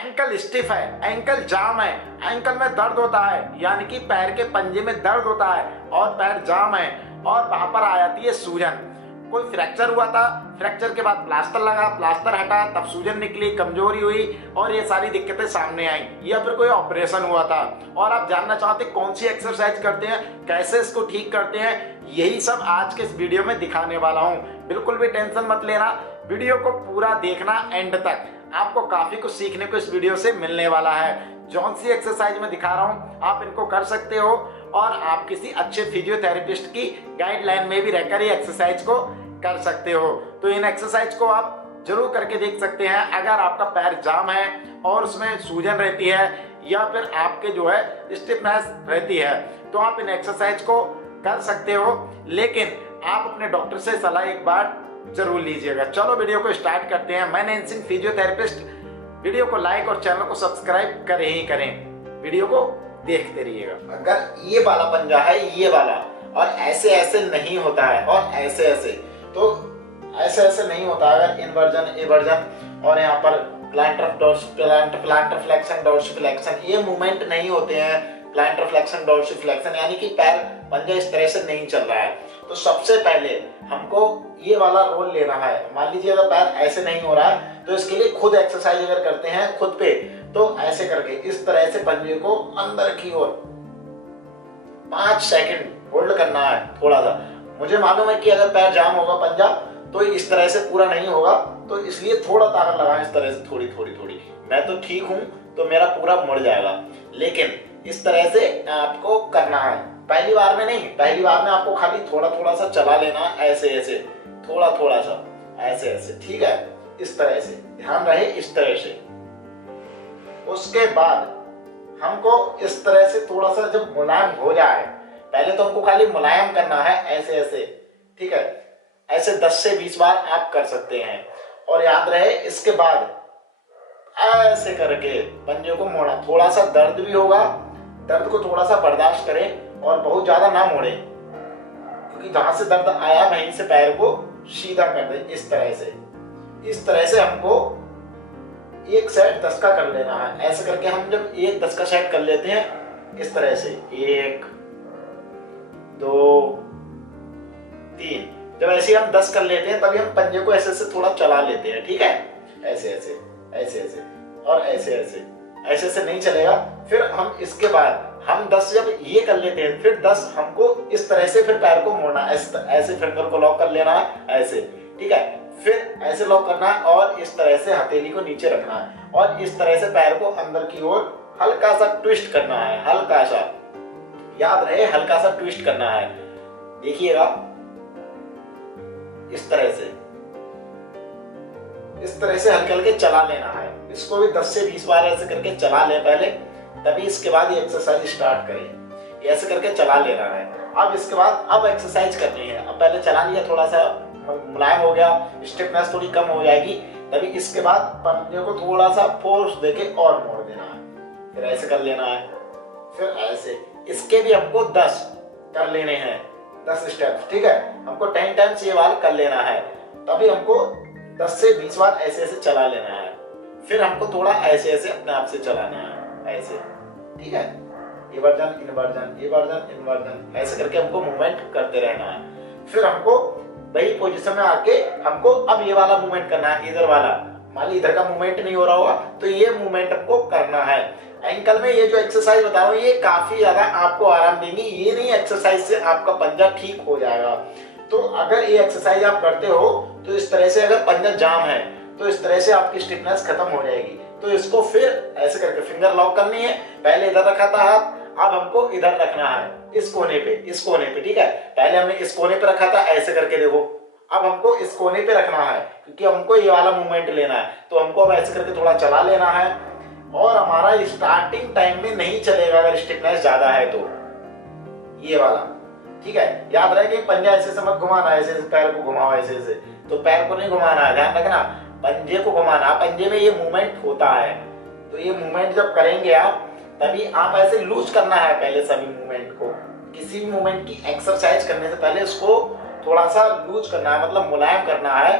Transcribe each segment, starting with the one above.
Ankle stiff है, ankle जाम है, ankle में दर्द होता है, यानी कि पैर के पंजे में दर्द होता है और पैर जाम है और वहां पर आ जाती है सूजन। कोई फ्रैक्चर हुआ था, फ्रैक्चर के बाद प्लास्टर लगा, प्लास्टर हटा, तब सूजन निकली, कमजोरी हुई और ये सारी दिक्कतें सामने आई, या फिर कोई ऑपरेशन हुआ था और आप जानना चाहते कौन सी एक्सरसाइज करते हैं, कैसे इसको ठीक करते हैं, यही सब आज के इस वीडियो में दिखाने वाला हूं। बिल्कुल भी टेंशन मत लेना, वीडियो को पूरा देखना एंड तक, आपको काफी कुछ सीखने को इस वीडियो से मिलने वाला है। जौन सी एक्सरसाइज मैं दिखा रहा हूं आप इनको कर सकते हो और आप किसी अच्छे फिजियोथेरेपिस्ट की गाइडलाइन में भी रहकर ये एक्सरसाइज को कर सकते हो। तो इन एक्सरसाइज को आप जरूर करके देख सकते हैं। अगर आपका पैर जाम है और उसमें सूजन रहती है या फिर आपके जो है स्टिफनेस रहती है, तो आप इन एक्सरसाइज को कर सकते हो, लेकिन आप अपने डॉक्टर से सलाह एक बार जरूर लीजिएगा। चलो वीडियो को स्टार्ट करते हैं। मैं नैन सिंह, फिजियोथेरेपिस्ट। वीडियो को लाइक और चैनल को सब्सक्राइब करें ही करें, वीडियो को देखते रहिएगा। अगर ये वाला पंजा है, ये वाला, और ऐसे ऐसे नहीं होता है और ऐसे ऐसे, तो ऐसे ऐसे नहीं होता। अगर इन्वर्जन, एवर्जन और यहाँ पर प्लांटर फ्लेक्शन, डोर्सिफ्लेक्शन, ये मूवमेंट नहीं होते हैं। प्लांटर फ्लेक्शन, डोर्सिफ्लेक्शन यानी कि पैर पंजा इस तरह से नहीं चल रहा है, तो सबसे पहले हमको ये वाला रोल लेना है। मान लीजिए अगर पैर ऐसे नहीं हो रहा है तो इसके लिए खुद एक्सरसाइज अगर करते हैं खुद पे, तो ऐसे करके इस तरह से पंजे को अंदर की ओर 5 सेकंड होल्ड करना है थोड़ा सा। मुझे मालूम है कि अगर पैर जाम होगा पंजा तो इस तरह से पूरा नहीं होगा, तो इसलिए थोड़ा ताकत लगाएं इस तरह से, थोड़ी थोड़ी थोड़ी। मैं तो ठीक हूं तो मेरा पूरा मुड़ जाएगा, लेकिन इस तरह से आपको करना है। पहली बार में नहीं, पहली बार में आपको खाली थोड़ा थोड़ा सा चला लेना है, ऐसे ऐसे, थोड़ा थोड़ा सा, ऐसे ऐसे, ठीक है, इस तरह से, ध्यान रहे इस तरह से। उसके बाद हमको इस तरह से थोड़ा सा जब मुलायम हो जाए, पहले तो हमको खाली मुलायम करना है, ऐसे ऐसे, ठीक है, ऐसे 10 से 20 बार आप कर सकते हैं। और याद रहे इसके बाद ऐसे करके पंजे को मोड़ना। थोड़ा सा दर्द भी होगा, दर्द को थोड़ा सा बर्दाश्त करें और बहुत ज्यादा ना मोड़े, क्योंकि जहां से दर्द आया वहीं से पैर को सीधा कर दें इस तरह से। इस तरह से हमको एक सेट 10 का कर लेना है। ऐसे करके हम जब एक 10 का सेट कर लेते हैं इस तरह से, 1 2 3, जब ऐसे हम 10 कर लेते हैं तभी हम पंजे को ऐसे ऐसे थोड़ा चला लेते हैं, ठीक है, ऐसे ऐसे, ऐसे ऐसे और ऐसे ऐसे, ऐसे ऐसे नहीं चलेगा। फिर हम इसके बाद हम 10 जब ये कर लेते हैं, फिर 10 हमको इस तरह से फिर पैर को मोड़ना है, ऐसे फिंगर को लॉक कर लेना है, ऐसे, ठीक है, फिर ऐसे लॉक करना है और इस तरह से हथेली को नीचे रखना है और इस तरह से पैर को अंदर की ओर हल्का सा ट्विस्ट करना है, हल्का सा, याद रहे हल्का सा ट्विस्ट करना है। देखिएगा इस तरह से, इस तरह से हल्के हल्के चला लेना है। इसको भी 10 से 20 बार ऐसे करके चला लें पहले, तभी इसके बाद ये एक्सरसाइज स्टार्ट करें। ऐसे करके चला लेना है। अब इसके बाद अब एक्सरसाइज करनी है। अब पहले चला लिया, थोड़ा सा मुलायम हो गया, स्टिफनेस थोड़ी कम हो जाएगी, तभी इसके बाद पंजे को थोड़ा सा फोर्स देके और मोड़ देना है। फिर ऐसे कर लेना है, फिर ऐसे। इसके भी हमको 10 कर लेने हैं, 10 स्टेप, ठीक है। हमको 10 टाइम्स ये वाला कर लेना है, तभी हमको 10 से 20 बार ऐसे ऐसे चला लेना है। फिर हमको थोड़ा ऐसे ऐसे अपने आप से चलाना है, ऐसे, ठीक है, एवर्जन इन्वर्जन, एवर्जन इन्वर्जन, ऐसे करके हमको मूवमेंट करते रहना है। फिर हमको वही पोजीशन में आके हमको अब ये वाला मूवमेंट करना है, इधर वाला। मान ली इधर का मूवमेंट नहीं हो रहा होगा तो ये मूवमेंट हमको करना है। एंकल में ये जो एक्सरसाइज बता रहा हूँ ये काफी ज्यादा आपको आराम देंगी। ये नहीं एक्सरसाइज से आपका पंजा ठीक हो जाएगा। तो अगर ये एक्सरसाइज आप करते हो तो इस तरह से, अगर पंजा जाम है तो इस तरह से आपकी स्टिफनेस खत्म हो जाएगी। तो इसको फिर ऐसे करके फिंगर लॉक करनी है। पहले इधर रखा था हाथ, अब हमको इधर रखना है, इस कोने पे, इस कोने पे, ठीक है। पहले हमने इस कोने पे रखा था, ऐसे करके देखो, अब हमको इस कोने पे रखना है क्योंकि हमको ये वाला मूवमेंट लेना है। तो हमको अब ऐसे करके थोड़ा चला लेना है और हमारा स्टार्टिंग टाइम में नहीं चलेगा अगर स्टिफनेस ज्यादा है तो, ये वाला, ठीक है। याद रहे कि पंजा ऐसे से मत घुमाना, ऐसे ऐसे पैर को घुमाओ, ऐसे ऐसे, तो पैर को नहीं घुमाना है, ध्यान रखना, पंजे को घुमाना। पंजे में ये मूवमेंट होता है, तो ये मूवमेंट जब करेंगे आप तभी आप ऐसे लूज करना है पहले सभी मूवमेंट को। किसी भी मूवमेंट की एक्सरसाइज करने से पहले उसको थोड़ा सा लूज करना है, मतलब मुलायम करना है।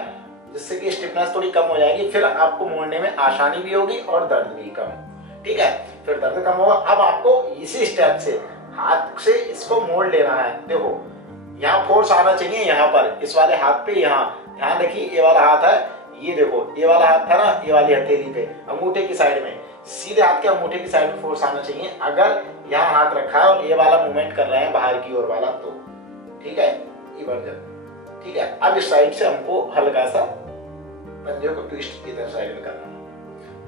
जिससे कि स्टिफनेस थोड़ी कम हो जाएगी, फिर आपको मोड़ने में आसानी भी होगी और दर्द भी कम। ठीक है, फिर दर्द कम होगा। अब आपको इसी स्टेप से हाथ से इसको मोड़ लेना है। देखो यहाँ फोर्स आना चाहिए, यहाँ पर इस वाले हाथ पे, यहाँ ध्यान रखिए ये वाला हाथ है, ये देखो ये वाला हाथ था ना, ये वाली हथेली पे अंगूठे की साइड में, सीधे हाथ के अंगूठे की साइड में फोर्स आना चाहिए। अगर यहाँ हाथ रखा है और ये वाला मूवमेंट कर रहे हैं बाहर की ओर वाला तो ठीक है, ये वर्जन। ठीक है, अब इस साइड से हमको हल्का सा पंजे को ट्विस्ट इधर साइड में करना है।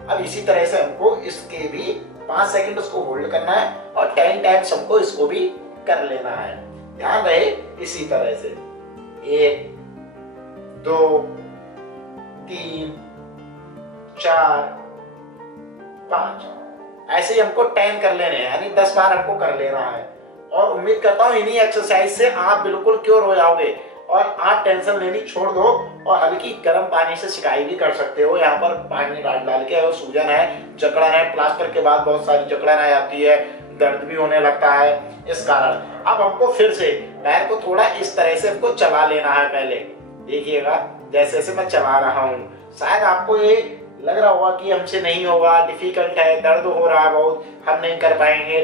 अब इसी तरह से हमको इसके भी 5 सेकंड उसको होल्ड करना है और 10 टाइम्स हमको इसको भी कर लेना है। ध्यान रहे इसी तरह से 1 2 3 4 5 ऐसे ही हमको 10 कर लेने हैं, यानी 10 बार हमको कर लेना है। और उम्मीद करता हूँ इन्हीं एक्सरसाइज से आप बिल्कुल क्योर हो जाओगे और आप टेंशन लेनी छोड़ दो और हल्की गर्म पानी से सिकाई भी कर सकते हो। यहाँ पर पानी डाल के, और सूजन है, जकड़न है, प्लास्टर के बाद बहुत सारी जकड़न आ जाती है, दर्द भी होने लगता है इस कारण। अब हमको फिर से पैर को थोड़ा इस तरह से हमको चला लेना है। पहले देखिएगा जैसे जैसे मैं चला रहा हूँ, शायद आपको ये लग रहा होगा कि हमसे नहीं होगा, डिफिकल्ट है, दर्द हो रहा है बहुत, हम नहीं कर पाएंगे।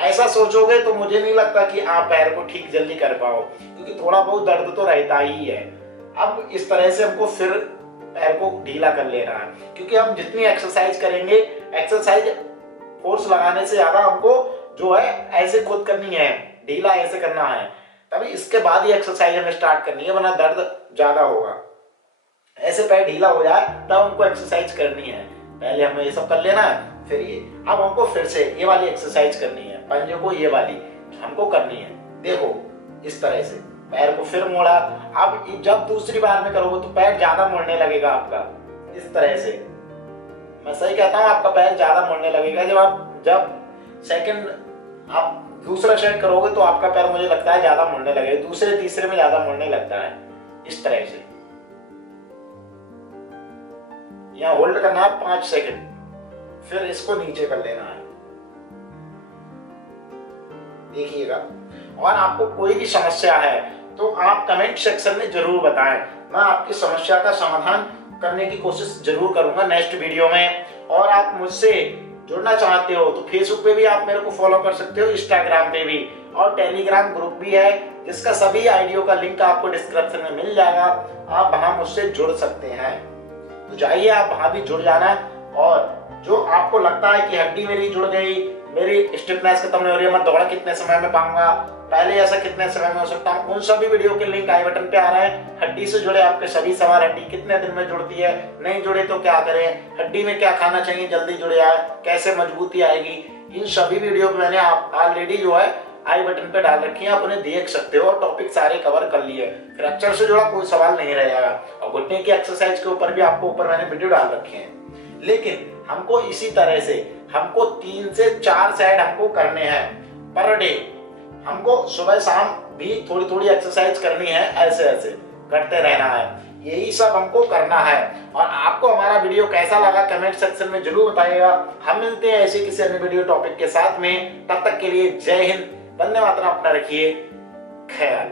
ऐसा सोचोगे तो मुझे नहीं लगता कि आप पैर को ठीक जल्दी कर पाओ, क्योंकि थोड़ा बहुत दर्द तो रहता ही है। अब इस तरह से हमको फिर पैर को ढीला कर लेना है, क्योंकि हम जितनी एक्सरसाइज करेंगे, एक्सरसाइज फोर्स लगाने से ज्यादा हमको जो है ऐसे खुद करनी है, ढीला ऐसे करना है, तभी इसके बाद ही एक्सरसाइज हमें स्टार्ट करनी है, वरना दर्द ज्यादा होगा। ऐसे पैर ढीला हो जाए तब हमको एक्सरसाइज करनी है। पहले हमें ये सब कर लेना है, फिर ये। अब हमको फिर से ये वाली एक्सरसाइज करनी है, पंजे को ये वाली हमको करनी है। देखो इस तरह से पैर को फिर मोड़ा। अब जब दूसरी बार में करोगे तो पैर ज्यादा मुड़ने लगेगा आपका, इस तरह से। मैं सही कहता हूँ, आपका पैर ज्यादा मुड़ने लगेगा। जब सेकंड आप दूसरा सेट करोगे तो आपका पैर मुझे लगता है ज्यादा मुड़ने लगेगा, दूसरे तीसरे में ज्यादा मुड़ने लगता है। इस तरह से यहाँ होल्ड करना है 5 सेकंड, फिर इसको नीचे कर लेना है। देखिएगा, और आपको कोई भी समस्या है तो आप कमेंट सेक्शन में जरूर बताएं, मैं आपकी समस्या का समाधान करने की कोशिश जरूर करूंगा नेक्स्ट वीडियो में। और आप मुझसे जुड़ना चाहते हो तो फेसबुक पे भी आप मेरे को फॉलो कर सकते हो, इंस्टाग्राम पे भी, और टेलीग्राम ग्रुप भी है जिसका सभी आईडियो का लिंक आपको डिस्क्रिप्शन में मिल जाएगा। आप वहां मुझसे जुड़ सकते हैं, तो जाइए आप वहां भी जुड़ जाना। और जो आपको लगता है कि हड्डी मेरी जुड़ गई, मेरी स्टिफनेस खत्म नहीं हो रही है, मैं दौड़ कितने समय में पाऊंगा, पहले ऐसा कितने समय में हो सकता हूँ, उन सभी वीडियो के लिंक आई बटन पे आ रहे हैं। हड्डी से जुड़े आपके सभी सवाल, हड्डी कितने दिन में जुड़ती है, नहीं जुड़े तो क्या करें, हड्डी में क्या खाना चाहिए जल्दी जुड़ जाए, कैसे मजबूती आएगी, इन सभी वीडियो में मैंने आप ऑलरेडी जो है आई बटन पे डाल रखी है, आप उन्हें देख सकते हो। और टॉपिक सारे कवर कर लिए, फ्रैक्चर से जुड़ा कोई सवाल नहीं रहेगा। और घुटने की एक्सरसाइज के ऊपर भी आपको ऊपर मैंने वीडियो डाल रखे हैं। लेकिन हमको इसी तरह से हमको 3 से 4 सेट हमको करने हैं पर डे। हमको सुबह शाम भी थोड़ी थोड़ी एक्सरसाइज करनी है, ऐसे ऐसे करते रहना है, यही सब हमको करना है। और आपको हमारा वीडियो कैसा लगा कमेंट सेक्शन में जरूर बताइएगा। हम मिलते हैं ऐसे किसी अन्य वीडियो टॉपिक के साथ में, तब तक के लिए जय हिंद, वंदे मातरम, अपना रखिए ख्याल।